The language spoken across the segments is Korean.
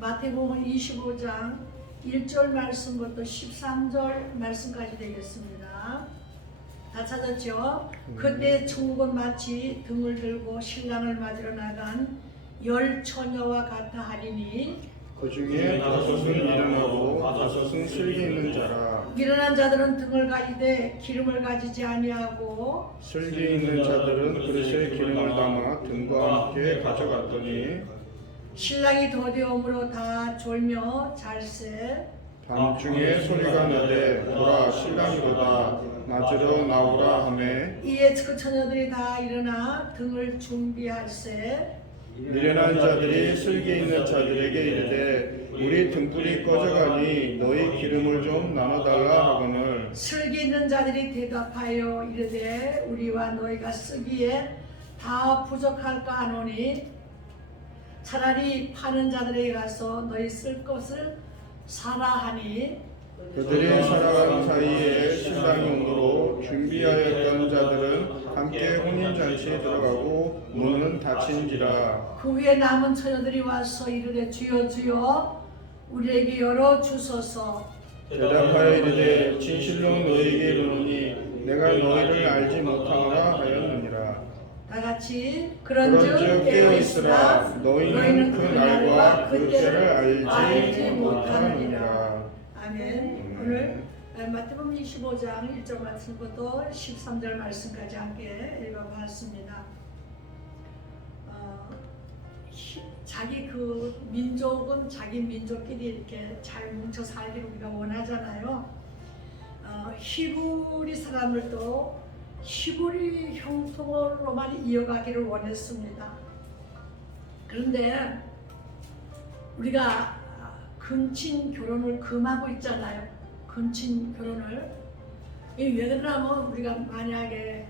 마태복음 25장 1절 말씀부터 13절 말씀까지 되겠습니다. 다 찾았죠? 그때 천국은 마치 등을 들고 신랑을 맞으러 나간 10 처녀와 같아 하리니 그 중에 5은 일어나고 5은 슬기 있는 자라. 일어난 자들은 등을 가지되 기름을 가지지 아니하고 슬기 있는 자들은 그릇에 기름을 담아 등과 함께 가져갔더니 신랑이 더디움으로 다 졸며 잘세. 밤중에 소리가 나되 보라 신랑이로다 맞으러 나오라 하매 이에 그 처녀들이 다 일어나 등을 준비할세. 미련한 자들이 슬기 있는 자들에게 이르되 우리 등불이 꺼져가니 너희 기름을 좀 나눠달라 하거늘 슬기 있는 자들이 대답하여 이르되 우리와 너희가 쓰기에 다 부족할까 하노니 차라리 파는 자들에게 가서 너희 쓸 것을 사라 하니 그들이 살아가는 사이에 신랑이 오므로 준비하였던 자들은 함께 혼인잔치에 들어가고 문은 닫힌지라. 그 후에 남은 처녀들이 와서 이르되 주여 주여 우리에게 열어 주소서. 대답하여 이르되 진실로 너희에게 이르노니 내가 너희를 알지 못하노라 하였느니라. 다 같이 그런즉 깨어있으라 너희는 그 날과 그 때를 알지 못하느니라. 아멘. 오늘 마태복음 25장 1절 말씀부터 13절 말씀까지 함께 읽어봤습니다. 자기 그 민족은 자기 민족끼리 이렇게 잘 뭉쳐 살기를 우리가 원하잖아요. 히브리 사람들도 히브리 형통으로만 이어가기를 원했습니다. 그런데 우리가 근친 결혼을 금하고 있잖아요. 근친 결혼을. 왜 그러냐면 우리가 만약에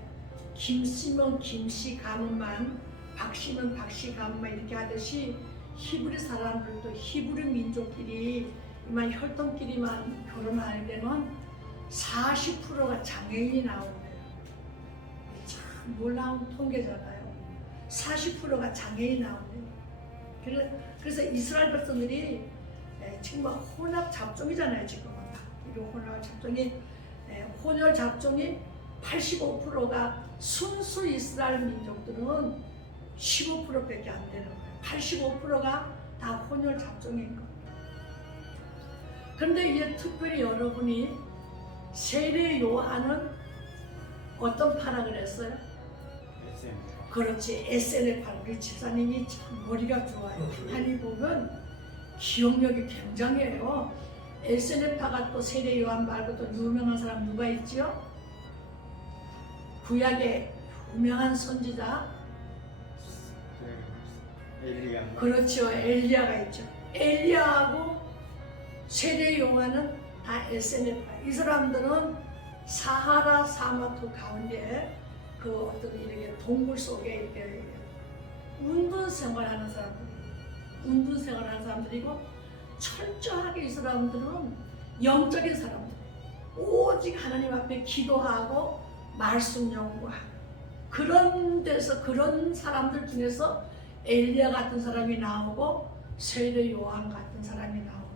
김씨면 김씨 가문만, 박씨면 박씨 가문만 이렇게 하듯이 히브리 사람들도 히브리 민족끼리 이만 혈통끼리만 결혼할 때는 40%가 장애인이 나온대요. 참 놀라운 통계잖아요. 40%가 장애인이 나온대요. 그래서 이스라엘 백성들이 지금 혼합 잡종이잖아요. 지금은 이 혼합 잡종이 혼혈 잡종이 85%가 순수 이스라엘 민족들은 15%밖에 안 되는 거예요. 85%가 다 혼혈 잡종인 겁니다. 그런데 이제 특별히 여러분이 세례 요한은 어떤 파라 그랬어요? 그렇지, SNF파. 우리 집사님이 참 머리가 좋아요. 가만히 보면 기억력이 굉장해요. SNF파가 또 세례 요한 말고 또 유명한 사람 누가 있죠? 구약의 유명한 선지자. 엘리야. 그렇죠, 엘리야가 있죠. 엘리야하고 세례 요한은 다 SNF파. 이 사람들은 사하라 사막 가운데 그 어떤 이렇게 동굴 속에 이렇게 운동 생활하는 사람들, 운동 생활하는 사람들이고 철저하게 이 사람들은 영적인 사람들, 오직 하나님 앞에 기도하고 말씀 연구하고 그런 데서 그런 사람들 중에서 엘리야 같은 사람이 나오고 세례 요한 같은 사람이 나오는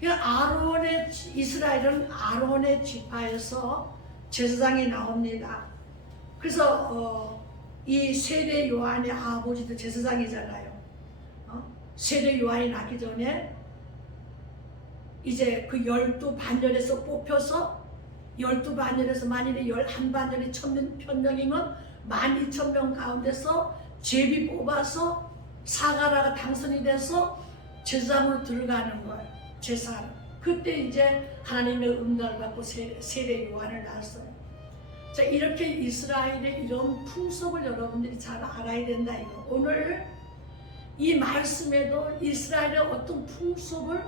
거예요. 이스라엘은 아론의 지파에서 제사장이 나옵니다. 그래서 이 세례 요한의 아버지도 제사장이잖아요. 세례 요한이 낳기 전에 이제 그 12반열에서 뽑혀서 12반열에서 만일에 11반열이 1000명이면 12,000명 가운데서 제비 뽑아서 사가라가 당선이 돼서 제사장으로 들어가는 거예요. 제사를. 그때 이제 하나님의 응답을 받고 세례 요한을 낳았어요. 자, 이렇게 이스라엘의 이런 풍속을 여러분들이 잘 알아야 된다 이거. 오늘 이 말씀에도 이스라엘의 어떤 풍속을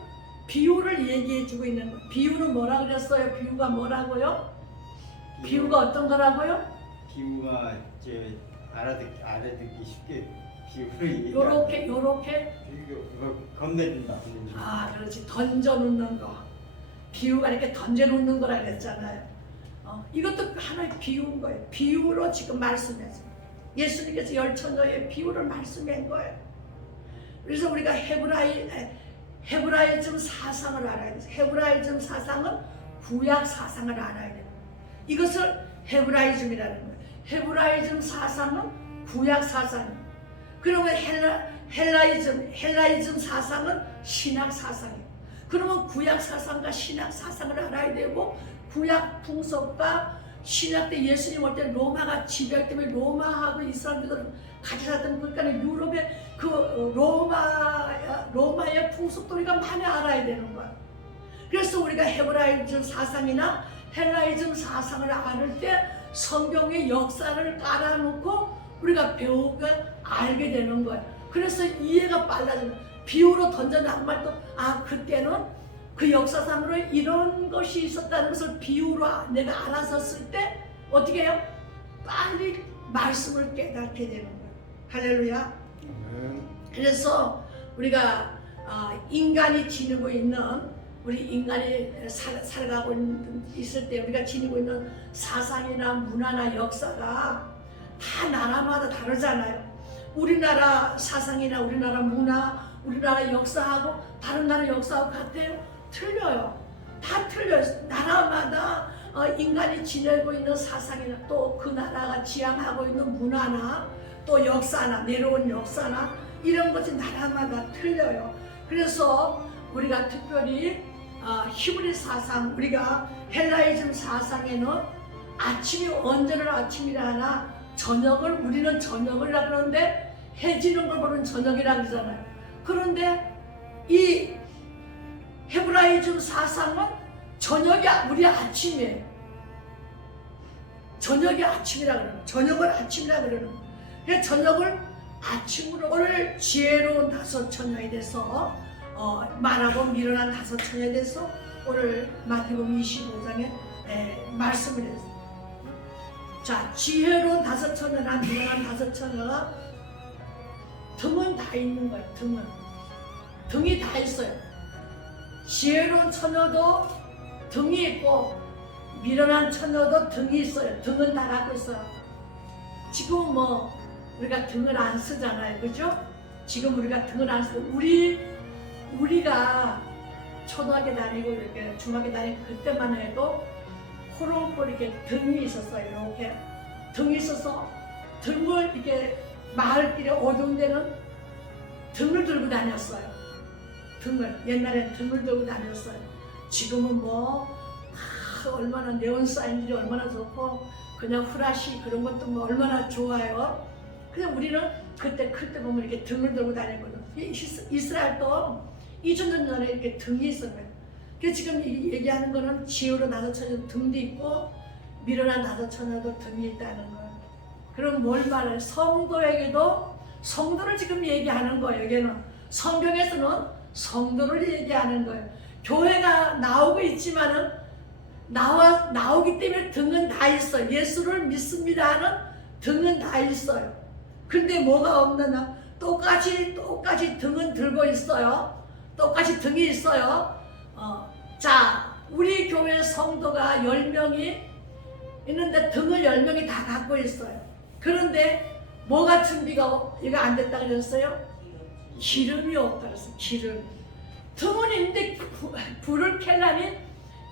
비유를 얘기해 주고 있는 거예요. 비유는 뭐라 그랬어요? 비유가 뭐라고요? 비유가 어떤 거라고요? 비유가 알아듣기 쉽게 비유를 얘기하는 요렇게 그거 건네준다. 아, 그렇지. 던져놓는 거. 비유가 이렇게 던져놓는 거라 그랬잖아요. 이것도 하나의 비유인 거예요. 비유로 지금 말씀했어요. 예수님께서 10 처녀의 비유를 말씀한 거예요. 그래서 우리가 헤브라이즘 사상을 알아야 돼요. 헤브라이즘 사상은 구약 사상을 알아야 돼요. 이것을 헤브라이즘이라는 거예요. 헤브라이즘 사상은 구약 사상이에요. 그러면 헬라이즘 사상은 신학 사상이에요. 그러면 구약 사상과 신학 사상을 알아야 되고, 구약 풍속과 신학 때 예수님 올 때 로마가 지배하기 때문에 로마하고 이스라엘들은 같이 살던, 그러니까 유럽의 그 로마의 풍속도 우리가 많이 알아야 되는 거야. 그래서 우리가 헤브라이즘 사상이나 헬라이즘 사상을 알을 때 성경의 역사를 깔아놓고 우리가 배우고 알게 되는 거야. 그래서 이해가 빨라지는 거야. 비유로 던져놓은 말도, 그때는 그 역사상으로 이런 것이 있었다는 것을 비유로 내가 알아섰을 때 어떻게 해요? 빨리 말씀을 깨닫게 되는 거예요. 할렐루야. 아멘. 그래서 우리가 인간이 지니고 있는, 우리 인간이 살아가고 있을 때 우리가 지니고 있는 사상이나 문화나 역사가 다 나라마다 다르잖아요. 우리나라 사상이나 우리나라 문화, 우리나라 역사하고 다른 나라 역사하고 같아요? 틀려요. 다 틀려요. 나라마다 인간이 지내고 있는 사상이나 또 그 나라가 지향하고 있는 문화나 또 역사나 내려온 역사나 이런 것이 나라마다 틀려요. 그래서 우리가 특별히 히브리 사상, 우리가 헬라이즘 사상에는 아침이 언제를 아침이라 하나, 저녁을 우리는 저녁이라 그러는데 해 지는 걸 보는 저녁이라 그러잖아요. 그런데 이 헤브라이즘 사상은 저녁이 우리 아침이에요. 저녁이 아침이라 그러는, 저녁을 아침이라 그러는. 그래서 저녁을 아침으로, 오늘 지혜로운 다섯 처녀에 대해서 말하고 미련한 다섯 처녀에 대해서 오늘 마태복음 25장에 말씀을 했어요. 자, 지혜로운 다섯 처녀나 미련한 다섯 처녀가 등은 다 있는 거예요. 등이 다 있어요. 지혜로운 처녀도 등이 있고 미련한 처녀도 등이 있어요. 등은 다 갖고 있어요. 지금 뭐 우리가 등을 안 쓰잖아요, 그죠? 지금 우리가 등을 안 쓰고, 우리가 초등학교 다니고 이렇게 중학교 다니고 그때만 해도 호롱불 이렇게 등이 있었어요. 이렇게 등이 있어서 등을 이렇게 마을길에 어두운 데는 등을 들고 다녔어요. 옛날에 등을 들고 다녔어요. 지금은 얼마나 네온 사인들이 얼마나 좋고 그냥 후라시 그런 것도 얼마나 좋아요. 그냥 우리는 그때 클 때 보면 이렇게 등을 들고 다녔거든. 이스라엘도 2000년 전에 이렇게 등이 있었어요. 그래서 지금 얘기하는 거는 지혜로 다섯 처녀도 등도 있고 미련한 다섯 처녀도 등이 있다는 거예요. 그럼 뭘 말해? 성도에게도 성도를 지금 얘기하는 거예요. 여기는 성경에서는 성도를 얘기하는 거예요. 교회가 나오고 있지만은 나오기 때문에 등은 다 있어요. 예수를 믿습니다 하는 등은 다 있어요. 근데 뭐가 없느냐? 똑같이 등은 들고 있어요. 똑같이 등이 있어요. 자, 우리 교회 성도가 10명이 있는데 등을 10명이 다 갖고 있어요. 그런데 뭐가 준비가 이거 안 됐다 그랬어요? 기름이 없다 그랬어요. 기름. 등은 있는데 불을 켜려니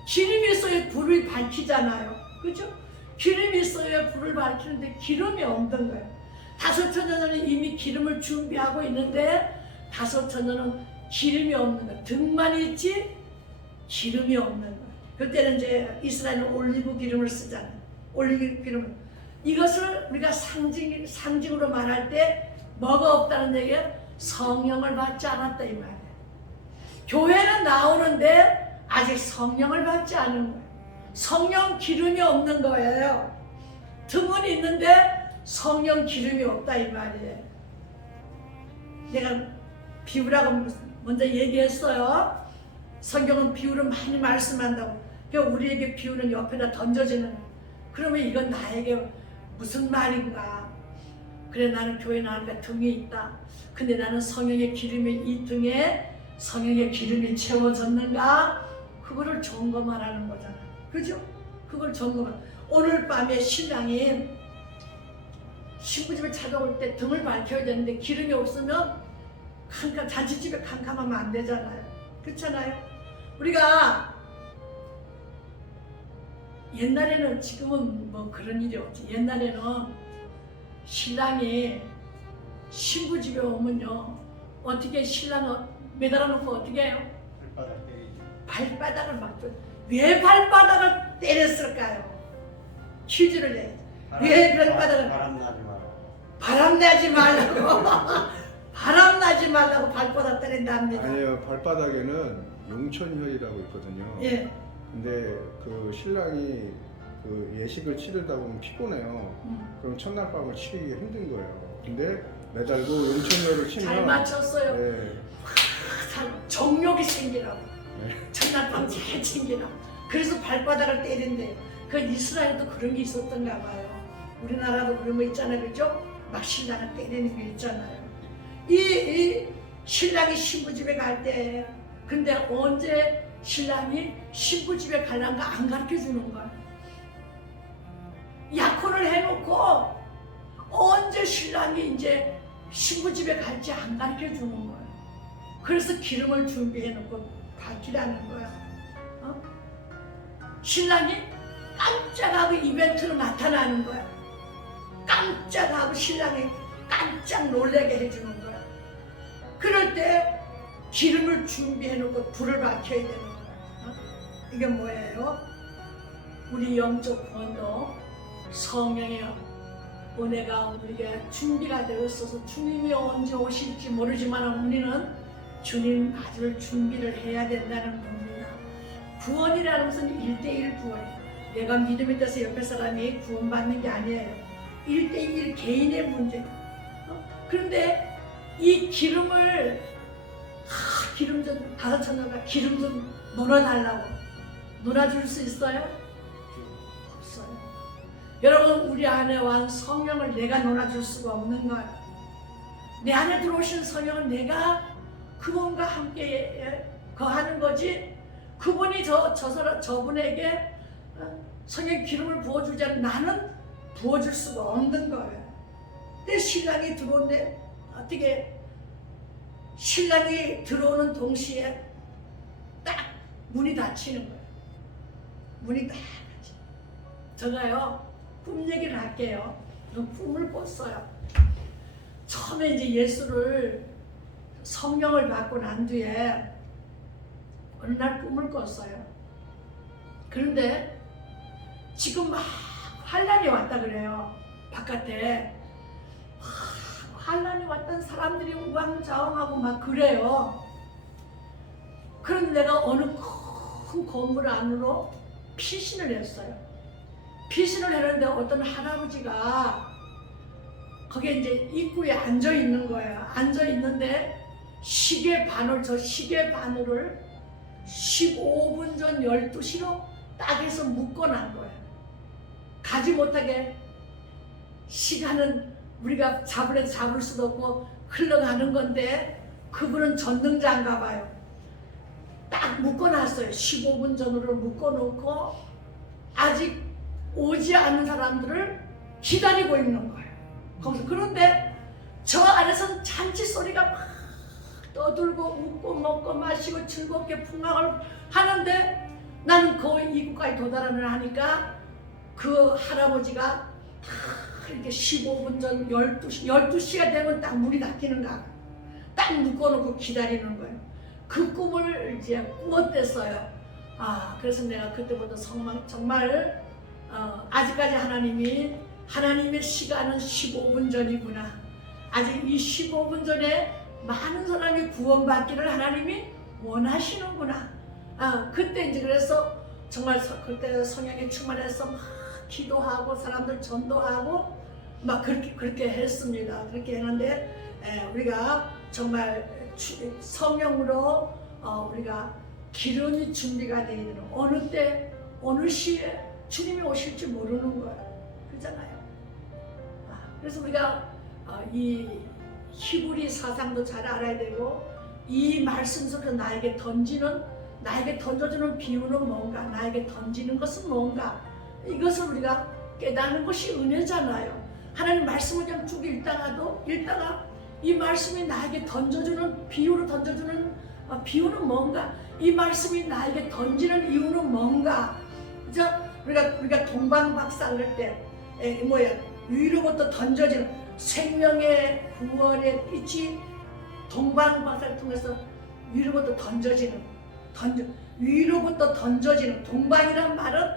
기름이 있어야 불을 밝히잖아요. 그죠? 기름이 있어야 불을 밝히는데 기름이 없는 거예요. 다섯 처녀는 이미 기름을 준비하고 있는데 다섯 처녀는 기름이 없는 거예요. 등만 있지 기름이 없는 거예요. 그때는 이제 이스라엘은 올리브 기름을 쓰잖아요. 올리브 기름. 이것을 우리가 상징으로 말할 때 뭐가 없다는 얘기예요? 성령을 받지 않았다 이 말이에요. 교회는 나오는데 아직 성령을 받지 않은 거예요. 성령 기름이 없는 거예요. 등은 있는데 성령 기름이 없다 이 말이에요. 내가 비유라고 먼저 얘기했어요. 성경은 비유를 많이 말씀한다고. 그러니까 우리에게 비유는 옆에다 던져지는. 그러면 이건 나에게 무슨 말인가? 그래, 나는 교회 나오니까 등이 있다. 근데 나는 성령의 기름이 이 등에 성령의 기름이 채워졌는가? 그거를 점검하라는 거잖아. 그죠? 그걸 점검하라. 오늘 밤에 신랑이 신부집에 찾아올 때 등을 밝혀야 되는데 기름이 없으면 잔치집에 캄캄하면 안 되잖아요. 그렇잖아요. 우리가 옛날에는, 지금은 뭐 그런 일이 없지. 옛날에는 신랑이 신부 집에 오면요, 어떻게 신랑을 매달아 놓고 어떻게 해요? 발바닥 때리지. 발바닥을 막 왜 발바닥을 때렸을까요? 퀴즈를 내야지. 왜 발바닥을 바람 나지 마라. 바람나지 말라고 바람나지 말라고 발바닥 때린답니다. 아니요, 발바닥에는 용천혈이라고 있거든요. 예. 근데 그 신랑이 그 예식을 치르다 보면 피곤해요. 그럼 첫날 밤을 치르기가 힘든 거예요. 근데 매달고 용천혈을 치면 잘 맞췄어요. 네, 정욕이 생기라고. 네. 첫날 밤 잘 챙기라고. 그래서 발바닥을 때린대요. 그 이스라엘도 그런 게 있었던가 봐요. 우리나라도 그런 거 있잖아요. 그죠? 막 신랑을 때리는 게 있잖아요. 이 신랑이 신부 집에 갈 때, 근데 언제 신랑이 신부 집에 가려는 거 안 가르쳐 주는 거야. 약혼을 해놓고 언제 신랑이 이제 신부 집에 갈지 안 가르쳐 주는 거야. 그래서 기름을 준비해놓고 밝히라는 거야. 어? 신랑이 깜짝하고 이벤트로 나타나는 거야. 깜짝하고 신랑이 깜짝 놀라게 해주는 거야. 그럴 때 기름을 준비해놓고 불을 밝혀야 되는 거야. 어? 이게 뭐예요? 우리 영적 구원도 성령의 은혜가 우리에게 준비가 되어 있어서 주님이 언제 오실지 모르지만 우리는 주님 맞을 준비를 해야 된다는 겁니다. 구원이라는 것은 1대1 구원이에요. 내가 믿음에 대해서 옆에 사람이 구원받는 게 아니에요. 1대1 개인의 문제예요. 그런데 이 기름을 기름 좀 다섯 처녀가 기름 좀 놀아달라고 놀아줄 수 있어요? 없어요. 여러분, 우리 안에 완 성령을 내가 놀아줄 수가 없는 거예요. 내 안에 들어오신 성령은 내가 그분과 함께 거하는 거지, 그분이 저분에게 성령 기름을 부어주지 않으면 나는 부어줄 수가 없는 거예요. 근데 신랑이 들어오는데 어떻게 신랑이 들어오는 동시에 딱 문이 닫히는 거예요. 문이 딱 닫히는 거예요. 제가요 꿈 얘기를 할게요. 꿈을 꿨어요. 처음에 이제 예수를 성령을 받고 난 뒤에 어느 날 꿈을 꿨어요. 그런데 지금 막 환란이 왔다 그래요. 바깥에 환란이 왔던 사람들이 우왕좌왕하고 막 그래요. 그런데 내가 어느 큰 건물 안으로 피신을 했어요. 피신을 했는데 어떤 할아버지가 거기에 이제 입구에 앉아 있는 거예요. 앉아 있는데 시계 바늘을 15분 전 12시로 딱 해서 묶어놓은 거예요. 가지 못하게. 시간은 우리가 잡을 수도 없고 흘러가는 건데 그분은 전능자인가 봐요. 딱 묶어놨어요. 15분 전으로 묶어놓고 아직 오지 않은 사람들을 기다리고 있는 거예요. 거기서. 그런데 저 안에서는 잔치 소리가 막 떠들고 웃고 먹고 마시고 즐겁게 풍악을 하는데 나는 거의 이곳까지 도달을 하니까 그 할아버지가 딱 이렇게 15분 전 12시가 되면 딱 문이 닫히는가. 딱 묶어놓고 기다리는 거예요. 그 꿈을 이제 꾸었댔어요. 그래서 내가 그때부터 정말 아직까지 하나님의 시간은 15분 전이구나. 아직 이 15분 전에 많은 사람이 구원받기를 하나님이 원하시는구나. 그때 이제 그래서 정말 그때 성령에 충만해서 막 기도하고 사람들 전도하고 막 그렇게 했습니다. 그렇게 했는데 우리가 정말 성령으로 우리가 기름이 준비가 되어 있는 어느 때 어느 시에 주님이 오실지 모르는 거예요. 그렇잖아요. 그래서 우리가 이 히브리 사상도 잘 알아야 되고 이 말씀 속에서 나에게 던져주는 비유는 뭔가, 나에게 던지는 것은 뭔가, 이것을 우리가 깨닫는 것이 은혜잖아요. 하나님 말씀을 그냥 쭉 읽다가 이 말씀이 나에게 던져주는 비유로 던져주는 비유는 뭔가? 이 말씀이 나에게 던지는 이유는 뭔가? 그죠? 우리가 동방박사할 때 위로부터 던져지는 생명의 구원의 빛이 동방박사를 통해서 위로부터 위로부터 던져지는 동방이란 말은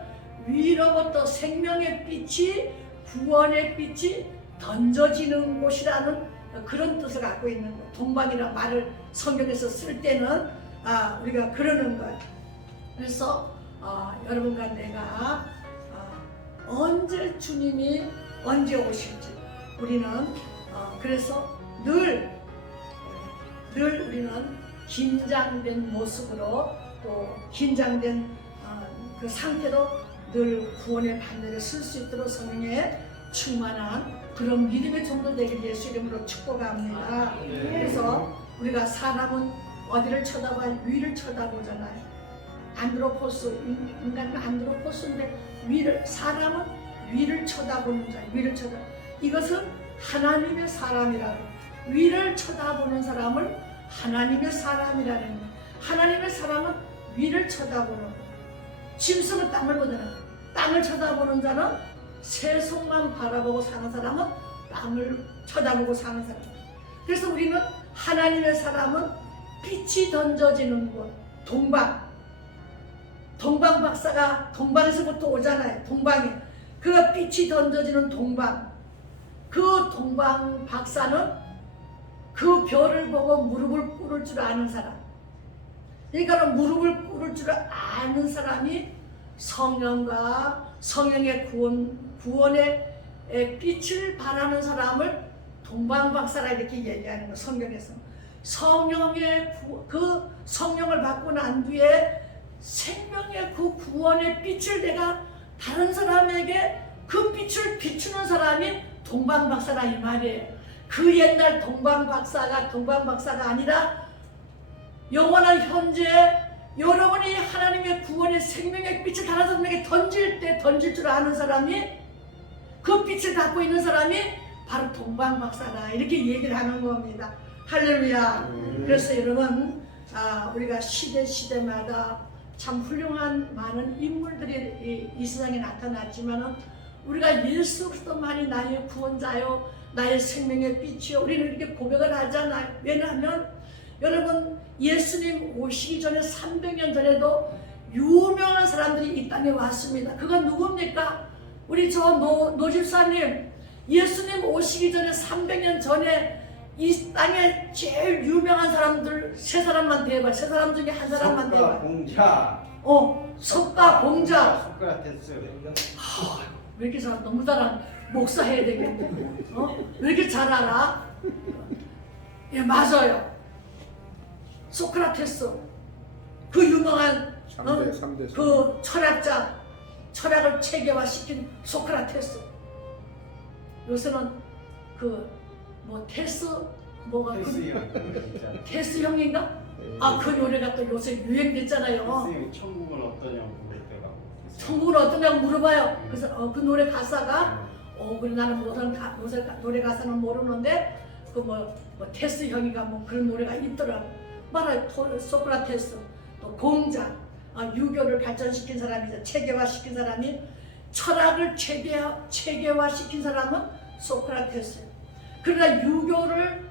위로부터 생명의 빛이 구원의 빛이 던져지는 곳이라는 그런 뜻을 갖고 있는 거. 동방이라는 말을 성경에서 쓸 때는 우리가 그러는 거예요. 그래서 여러분과 내가 언제 주님이 언제 오실지 우리는 그래서 늘 우리는 긴장된 모습으로 또 긴장된 그 상태로 늘 구원의 반열에 설 수 있도록 성령의 충만한 그런 믿음의 종들 되길 예수 이름으로 축복합니다. 그래서 우리가 사람은 어디를 쳐다봐야 위를 쳐다보잖아요. 안드로포스, 인간은 안드로포스인데 사람은 위를 쳐다보는 자, 위를 쳐다. 이것은 하나님의 사람이라는 위를 쳐다보는 사람을 하나님의 사람이라는 거예요. 하나님의 사람은 위를 쳐다보는 거예요. 짐승은 땅을 보잖아요. 땅을 쳐다보는 자는 세속만 바라보고 사는 사람은 땅을 쳐다보고 사는 사람. 그래서 우리는 하나님의 사람은 빛이 던져지는 곳, 동방 박사가 동방에서부터 오잖아요. 동방에 그 빛이 던져지는 동방, 그 동방 박사는 그 별을 보고 무릎을 꿇을 줄 아는 사람. 그러니까 무릎을 꿇을 줄 아는 사람이 성령과 성령의 구원의 빛을 바라는 사람을 동방박사라 이렇게 얘기하는 거예요. 성경에서 성령의 그 성령을 받고 난 뒤에 생명의 그 구원의 빛을 내가 다른 사람에게 그 빛을 비추는 사람이 동방박사라 이 말이에요. 그 옛날 동방박사가 아니라 영원한 현재 여러분이 하나님의 구원의 생명의 빛을 다른 사람에게 던질 줄 아는 사람이 그 빛을 갖고 있는 사람이 바로 동방박사다 이렇게 얘기를 하는 겁니다. 할렐루야. 그래서 여러분 우리가 시대마다 참 훌륭한 많은 인물들이 이 세상에 나타났지만 우리가 예수 그리스도만이 나의 구원자요 나의 생명의 빛이요 우리는 이렇게 고백을 하잖아요. 왜냐하면 여러분 예수님 오시기 전에 300년 전에도 유명한 사람들이 이 땅에 왔습니다. 그건 누굽니까? 우리 노집사님 예수님 오시기 전에 300년 전에 이 땅에 제일 유명한 사람들 세 사람만 대봐. 세 사람 중에 한 사람만 대봐. 석가 봉자. 소크라테스. 왜 이렇게 잘 너무 잘한 목사 해야 되겠네. 왜 이렇게 잘 알아? 예 맞아요. 소크라테스 그 유명한 3대 그 철학을 체계화시킨 소크라테스. 요새는 테스 형인가? 그 노래가 또 요새 유행됐잖아요. 예수님 천국은 어떠냐고 물었더라고. 천국은 어떠냐고 물어봐요. 그래서 그 노래 가사가 그래 나는 노래 가사는 모르는데 테스 형이가 그런 노래가 있더라고. 말아요. 소크라테스 또 공자 유교를 발전시킨 사람이죠. 체계화시킨 사람이 철학을 체계화시킨 사람은 소크라테스예요. 그러나 유교를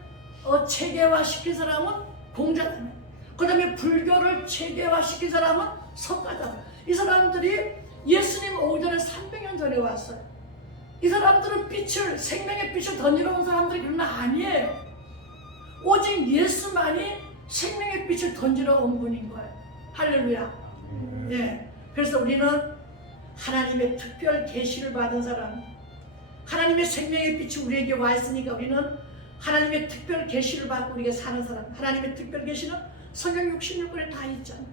체계화시킨 사람은 공자잖아요. 그 다음에 불교를 체계화시킨 사람은 석가잖아요. 이 사람들이 예수님 오기 전에 300년 전에 왔어요. 이 사람들은 생명의 빛을 던지러 온 사람들이 그런 거 아니에요. 오직 예수만이 생명의 빛을 던지러 온 분인 거예요. 할렐루야. 예. 그래서 우리는 하나님의 특별 계시를 받은 사람, 하나님의 생명의 빛이 우리에게 와 있으니까 우리는 하나님의 특별 계시를 받고 우리가 사는 사람. 하나님의 특별 계시는 성경 66권에 다 있잖아요.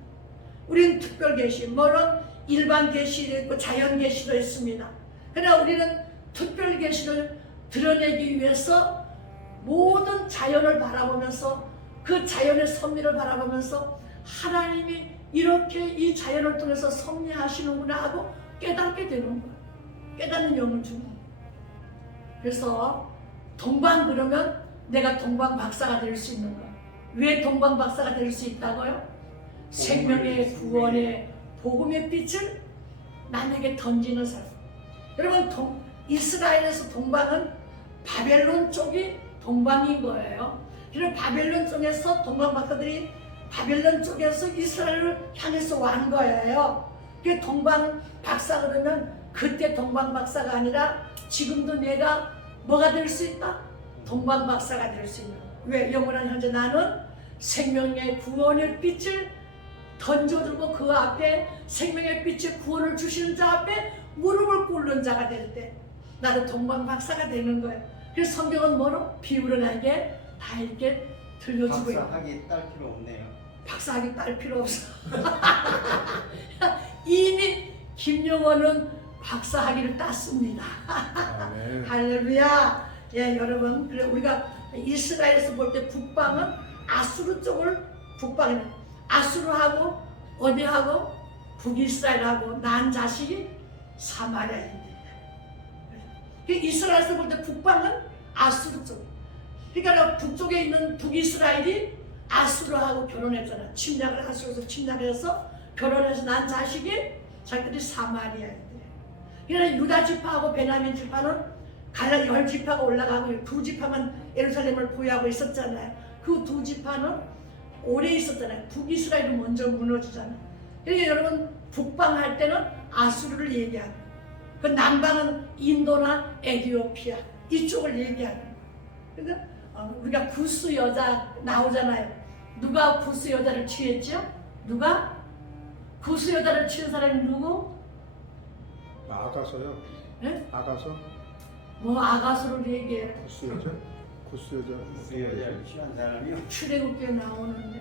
우리는 특별 계시, 물론 일반 계시도 있고 자연 계시도 있습니다. 그러나 우리는 특별 계시를 드러내기 위해서 모든 자연을 바라보면서 그 자연의 섭리를 바라보면서 하나님이 이렇게 이 자연을 통해서 섭리하시는구나 하고 깨닫게 되는 거예요. 깨닫는 영을 주는 거예요. 그래서 동방 그러면 내가 동방 박사가 될 수 있는 거야. 왜 동방 박사가 될 수 있다고요? 생명의 구원의 복음의 빛을 남에게 던지는 사람. 여러분 이스라엘에서 동방은 바벨론 쪽이 동방인 거예요. 그래서 바벨론 쪽에서 동방 박사들이 바벨론 쪽에서 이스라엘을 향해서 완 거예요. 그 동방 박사 그러면 그때 동방 박사가 아니라 지금도 내가 뭐가 될 수 있다? 동방 박사가 될 수 있는. 왜? 영원한 현재 나는 생명의 구원의 빛을 던져주고 그 앞에 생명의 빛의 구원을 주시는 자 앞에 무릎을 꿇는 자가 될 때 나는 동방 박사가 되는 거예요. 그래서 성경은 뭐로? 비유로 나에게 다 이렇게 들려주고 있어요. 박사학위 딸 필요 없네요. 박사학위 딸 필요 없어. 이미 김용원은 박사학위를 땄습니다. 아멘. 할렐루야. 예, 여러분, 그래 우리가 이스라엘에서 볼 때 북방은 아수르 쪽을 북방에 아수르하고 어디하고 북이스라엘하고 난 자식이 사마리아인데. 이스라엘에서 볼 때 북방은 아수르 쪽. 그러니까 북쪽에 있는 북이스라엘이 아수르하고 결혼했잖아. 침략을 아수르에서 침략해서 결혼해서 난 자식이 자기들이 사마리아인데. 그러니까 유다 지파하고 베냐민 지파는 갈라 10지파가 올라가고 2지파만 예루살렘을 보유하고 있었잖아요. 그 2지파는 오래 있었잖아요. 북이스라엘이 먼저 무너지잖아요. 그러니까 여러분 북방할 때는 아수르를 얘기하고 그 남방은 인도나 에티오피아 이쪽을 얘기하는. 그러니까 우리가 구스 여자 나오잖아요. 누가 구스 여자를 취했죠? 누가? 구스 여자를 취한 사람이 누구? 아가서요. 네? 아가서? 뭐 아가서를 얘기해. 구스 여자? 구스 여자. 그 여자를 취한 사람이요? 출애굽기에 나오는데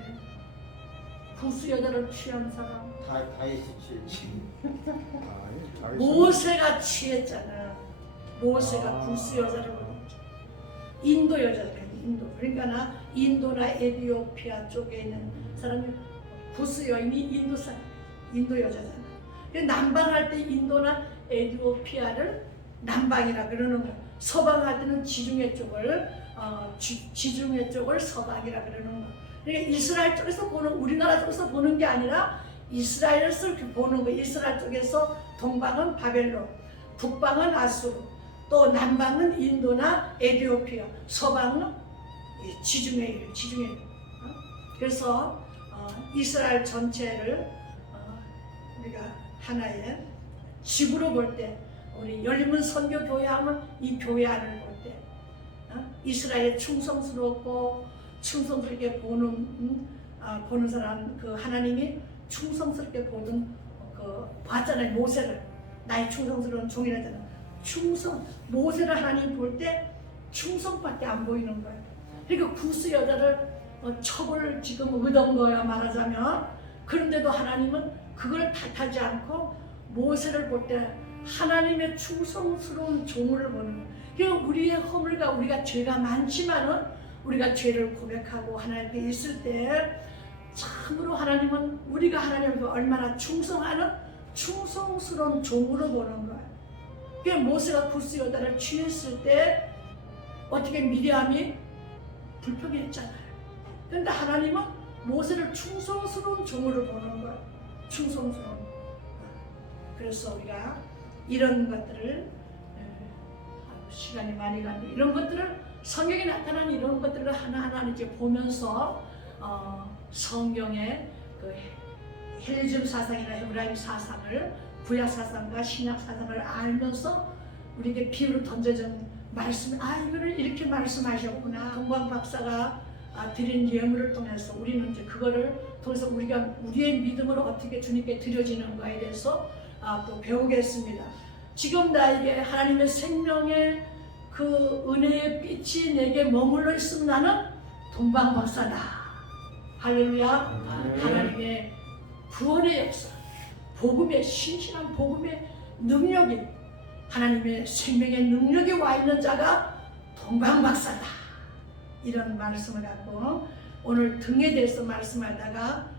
구스 여자를 취한 사람 다윗이 취했지. 아니, 다윗은- 모세가 취했잖아. 모세가 아. 구스 여자를 인도 여자잖아. 인도. 그러니까 나 인도나 에티오피아 쪽에 있는 사람이 구스 여인이 인도 사람, 인도 여자잖아. 남방할 때 인도나 에티오피아를 남방이라 그러는 거야. 서방할 때는 지중해 쪽을 지중해 쪽을 서방이라 그러는 거야. 그러니까 이스라엘 쪽에서 보는 우리나라 쪽에서 보는 게 아니라 이스라엘에서 이렇게 보는 거야. 이스라엘 쪽에서 동방은 바벨론, 북방은 아수르, 또 남방은 인도나 에티오피아, 서방은 지중해예요. 지중해. 그래서 이스라엘 전체를 우리가 하나의 지구로 볼 때 우리 열린 선교 교회 하면 이 교회 안을 볼 때 이스라엘에 충성스럽고 충성스럽게 보는 사람 그 하나님이 충성스럽게 보던 그 봤잖아요. 모세를 나의 충성스러운 종이라잖아. 모세를 하나님 볼 때 충성밖에 안 보이는 거예요. 그러니까 구스 여자를 첩을 지금 얻은 거야 말하자면. 그런데도 하나님은 그걸 탓하지 않고 모세를 볼 때 하나님의 충성스러운 종을 보는 거예요. 그러니까 우리의 허물과 우리가 죄가 많지만은 우리가 죄를 고백하고 하나님께 있을 때 참으로 하나님은 우리가 하나님께 얼마나 충성하는 충성스러운 종으로 보는 거예요. 그러니까 모세가 구스 여자를 취했을 때 어떻게 미리암이 불평했잖아요. 그런데 하나님은 모세를 충성스러운 종으로 보는 거예요. 충성스러운. 그래서 우리가 이런 것들을 시간이 많이 가는데 이런 것들을 성경에 나타난 이런 것들을 하나하나 이제 보면서 성경의 그 헬리즘 사상이나 헤브라임 사상을 구약 사상과 신약 사상을 알면서 우리에게 비유를 던져준 말씀, 이거를 이렇게 말씀하셨구나. 동방 박사가 드린 예물을 통해서 우리는 이제 그거를 통해서 우리가 우리의 믿음으로 어떻게 주님께 드려지는 거에 대해서 또 배우겠습니다. 지금 나에게 하나님의 생명의 그 은혜의 빛이 내게 머물러 있으면 나는 동방 박사다. 할렐루야. 하나님의 구원의 역사, 복음의 신실한 복음의 능력이 하나님의 생명의 능력이 와 있는 자가 동방 박사다. 이런 말씀을 갖고 오늘 등에 대해서 말씀하다가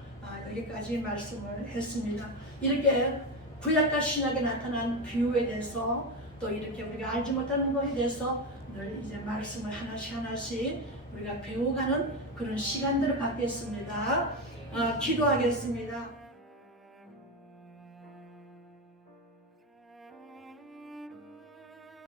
여기까지 말씀을 했습니다. 이렇게 구약과 신약에 나타난 비유에 대해서 또 이렇게 우리가 알지 못하는 것에 대해서 늘 이제 말씀을 하나씩 우리가 배워가는 그런 시간들을 갖겠습니다. 기도하겠습니다.